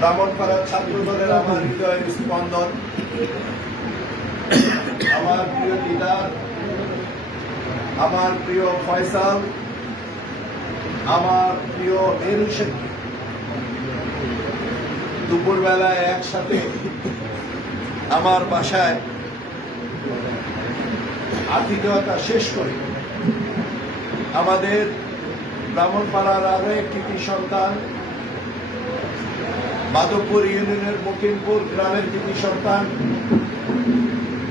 ব্রাহ্মণপাড়ার ছাত্র দলের আমার হৃদয়ের স্পন্দন, আমার প্রিয় লিডার, আমার প্রিয় ফয়সাল, আমার প্রিয় মেরু শেখ, দুপুরবেলায় একসাথে আমার বাসায় আতিথেয়তা শেষ করে আমাদের ব্রাহ্মণপাড়ার আরো একটি সন্তান, মাধবপুর ইউনিয়নের মকিমপুর গ্রামের কৃতি সন্তান,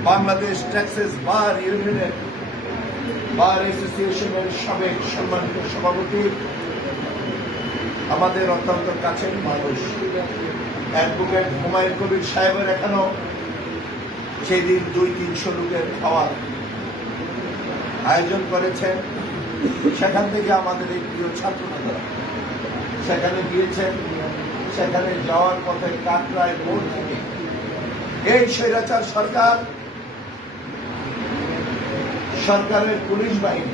বাংলাদেশ টেক্সাস বার ইউনিয়নের বার অ্যাসোসিয়েশনের সাবেক সম্মানিত সভাপতি, আমাদের অত্যন্ত কাছের মানুষ অ্যাডভোকেট হুমায়ুন কবির সাহেবের এখনো সেই দিন 200-300 লোকের খাওয়ার আয়োজন করেছেন। সেখান থেকে আমাদের এই প্রিয় ছাত্র নেতারা সেখানে গিয়েছেন। সেখানে যাওয়ার পথে কাকরায় মোড় থেকে এই স্বৈরাচার সরকারের পুলিশ বাহিনী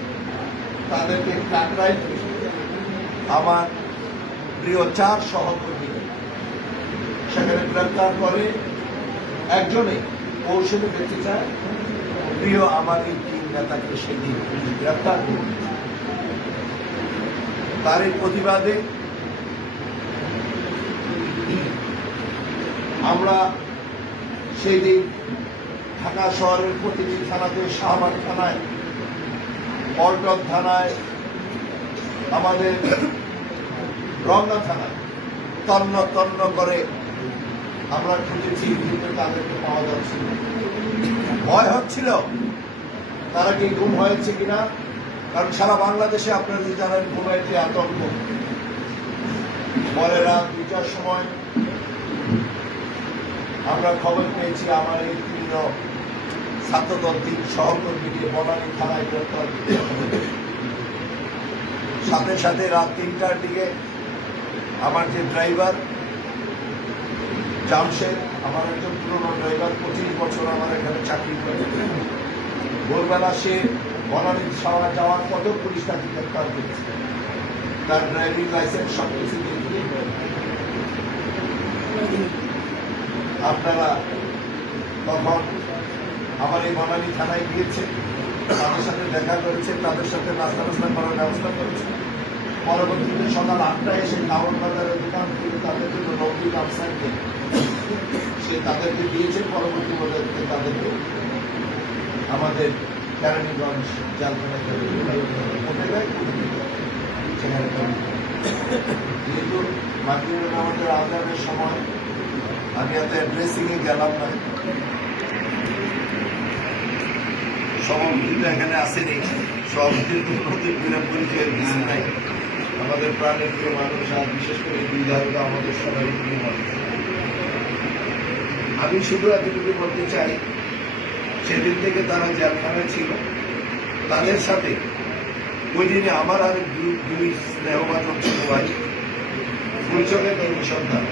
তাদেরকে কাকরায় আমার প্রিয় 4 সহকর্মী সেখানে গ্রেপ্তার করে। একজনে কৌশলে বেঁচে যায়। প্রিয় আমার এই 3 নেতাকে সেদিন পুলিশ গ্রেপ্তার করে। তার এই প্রতিবাদে আমরা সেই দিন ঢাকা শহরের প্রতিটি থানাতে, শাহবাগ থানায়, পল্টন থানায়, আমাদের রমনা থানায় তন্ন তন্ন করে আমরা খুঁজেছি, কিন্তু তাদেরকে পাওয়া যাচ্ছিল। ভয় হচ্ছিল তারা কি গুম হয়েছে কিনা, কারণ সারা বাংলাদেশে আপনারা যদি জানেন ঘুমের যে আতঙ্ক। পরে রাত 2টার সময় আমরা খবর পেয়েছি আমার এই প্রিয় ছাত্রদল 3 সহকর্মীকে বনানী থানায় গ্রেপ্তার। সাথে সাথে রাত 3টার দিকে আমার যে ড্রাইভার জামশেদ, আমার একজন পুরনো ড্রাইভার, 25 বছর আমার এখানে চাকরি করে, ভোরবেলা সে বনানী ছাড়া যাওয়ার পথেও পুলিশ তাকে গ্রেপ্তার করেছে। তার ড্রাইভিং লাইসেন্স সবকিছু দিয়ে আপনারা তখন আমার এই বনানী থানায় গিয়েছে, তাদের সাথে দেখা করেছে, তাদের সাথে নাস্তা করার ব্যবস্থা করেছে। পরবর্তীতে সকাল 8টায় এসে কাউর বাজারের দোকান থেকে তাদের জন্য রবি ব্যবসায়ীকে সে তাদেরকে দিয়েছে। পরবর্তী পর্যায়ে তাদেরকে আমাদের কেরানীগঞ্জ জালখানায় সেখানে যেহেতু মাগরিবের আমাদের আজানের সময় আমি এত অ্যাড্রেসিংয়ে গেলাম না, সভাপতিটা এখানে আসেনি, সভাপতির পরিচয়ের কিছু নাই। আমাদের প্রাণের প্রিয় মানুষ, আর বিশেষ করে বিধায়ক আমাদের সবাই প্রিয় মানুষ। আমি শুধু এতটুকু বলতে চাই, সেদিন থেকে তারা জেলখানায় ছিল, তাদের সাথে ওই দিনে আমার আর 2 স্নেহভাজন ছোট ভাই, পরিচয়ের সন্তান,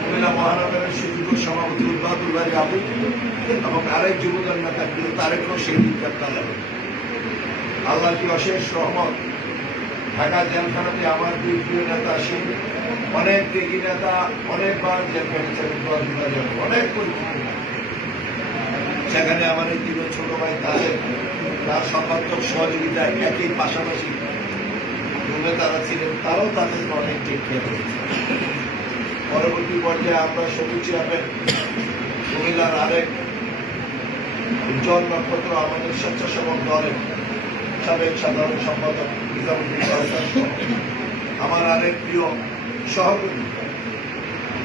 কুমিল্লা মহানগরের সুযোগ্য সভাপতি উদ্বাদুল্লাহ আবু এবং আরেক যুবদল নেতা প্রিয় তারেকও সেই দিন গ্রেপ্তার হবে। আল্লাহ কি অশেষ রহমত। ঢাকা জেলখানাতে আমার 2 প্রিয় নেতা আসেন, অনেক দেগী নেতা, অনেকবার জেল খেটেছেন, অনেক পরিচিত। সেখানে আমার এই 3 ছোট ভাই তার সর্বাত্মক সহযোগিতায় একই পাশাপাশি রুমে তারা ছিলেন, তারাও তাদেরকে অনেক টেক কেয়ার করেছে। পরবর্তী পর্যায়ে আমরা সবুজ চেয়ারম্যান কুমিল্লার আরেক উজ্জ্বল নক্ষত্র, আমাদের স্বেচ্ছাসেবক দলের সাবেক সাধারণ সম্পাদক নিজামুদ্দিন সরকার, আমার আরেক প্রিয় সহকর্মী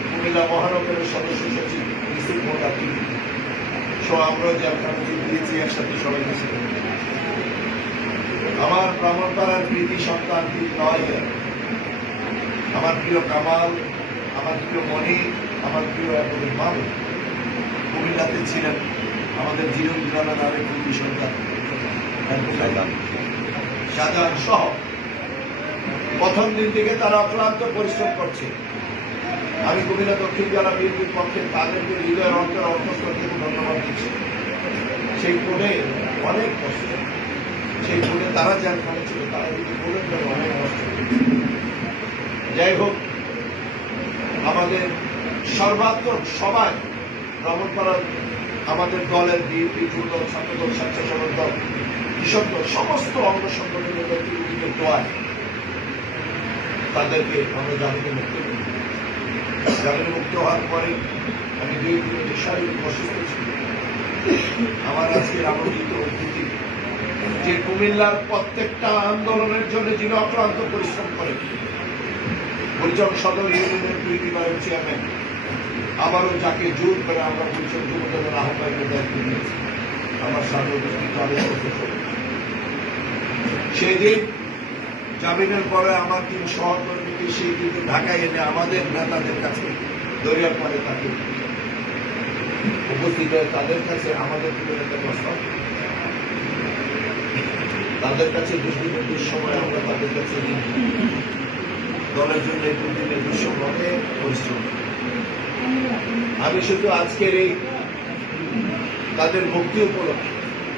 কুমিল্লা মহানগরের সদস্য সচিব মিসির মোটাকি সহ আমরাও জেলখানাতে দিয়েছি একসাথে সবাই মিশে। আমার ব্রাহ্মণপাড়ার কৃতি সন্তান 9 আমার প্রিয় কামাল, আমার প্রিয় মণি, আমার প্রিয় অ্যাডভোকেট মামু কুমিল্লাতে ছিলেন। আমাদের জীবন গ্রামের আরেক কৃতি সন্তান শাহজাহান সহ প্রথম দিন থেকে তারা অক্লান্ত পরিশ্রম করছে। আমি কুমিল্লা দক্ষিণ জেলা বিএনপির পক্ষে তাদেরকে হৃদয়ের অন্তঃস্থল থেকে ধন্যবাদ দিচ্ছি। সেই কোণে অনেক কষ্ট, সেই কোণে তারা জেলখানে ছিল, তারা যদি কোণের জন্য অনেক কষ্ট। যাই হোক, আমাদের সর্বাত্মক সবাই ভ্রমণ করার আমাদের দলের বিএনপি যুবদল ছাত্রদল স্বেচ্ছাসেবক দল কৃষক দল সমস্ত অঙ্গ সংগঠনের নেতৃত্বের দোয়ায় তাদেরকে আমরা জামিনে মুক্ত করি। জামিনে মুক্ত হওয়ার পরে আমি 2 দিনের শারীরিক অসুস্থ ছিল। আমার আজকের আমন্ত্রিত অতিথি যে কুমিল্লার প্রত্যেকটা আন্দোলনের জন্য যিনি অক্লান্ত পরিশ্রম করেন, পরিচয় সদর ইউনিয়নের 2 বিভাগের চেয়ারম্যান, আবারও যাকে জোর করে আমরা পরিচয় যুবদলের আহ্বায়কের দায়িত্ব নিয়েছি, আমার সামনে উপস্থিত সেই দিন জামিনের পরে আমার 3 সহকর্মীকে সেই দিন ঢাকায় এনে আমাদের নেতাদের কাছে দরিয়ার পরে তাকে উপস্থিত হয়ে তাদের কাছে আমাদের একটা প্রস্তাব, তাদের কাছে 2 দিনের দুঃসময় আমরা তাদের কাছে দলের জন্য 2 দিনের দুঃসময়ে পরিশ্রম। আমি শুধু আজকের এই তাদের মুক্তি উপলক্ষে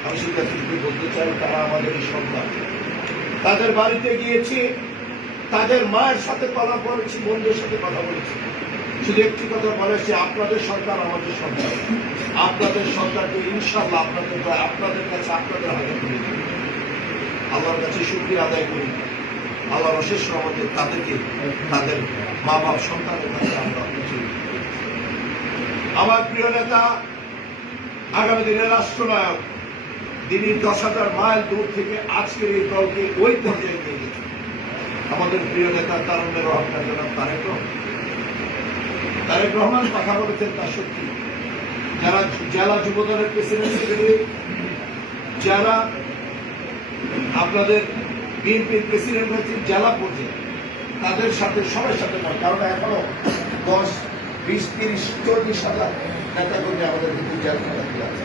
আমি শুধু বলতে চাই, তারা আমাদের এই সন্তান। তাদের বাড়িতে গিয়েছি, তাদের মায়ের সাথে কথা বলেছি, বন্ধুদের সাথে কথা বলেছি, শুধু একটি কথা বলেছি, আপনাদের সরকার আমাদের সরকার, আপনাদের সরকারকে ইনশাআল্লাহ আপনাদের কাছে আপনাদের হাতে তুলে দেব। আল্লাহর কাছে শুকরিয়া আদায় করি, আল্লাহর অশেষ রহমতে তাদেরকে তাদের মা বাপ সন্তানের কাছে আমরা আমার প্রিয় নেতা, আগামী দিনের রাষ্ট্রনায়ক, তিনি 10,000 মাইল দূর থেকে আজকের এই দলকে ওই পর্যায়ে নিয়ে গেছে। আমাদের প্রিয় নেতা তারুণ্যের রহমান জনাব তারেক রহমান কথা বলেছেন তা সত্যি। যারা জেলা যুবদলের প্রেসিডেন্ট সেক্রেটারি, যারা আপনাদের বিএনপির প্রেসিডেন্ট হয়েছে জেলা পর্যায়ে, তাদের সাথে সবার সাথে নয়, কারণ এখনো 10, 20, 30, 40 হাজার নেতাকর্মী আমাদের কিন্তু জেলখানাতে আছে।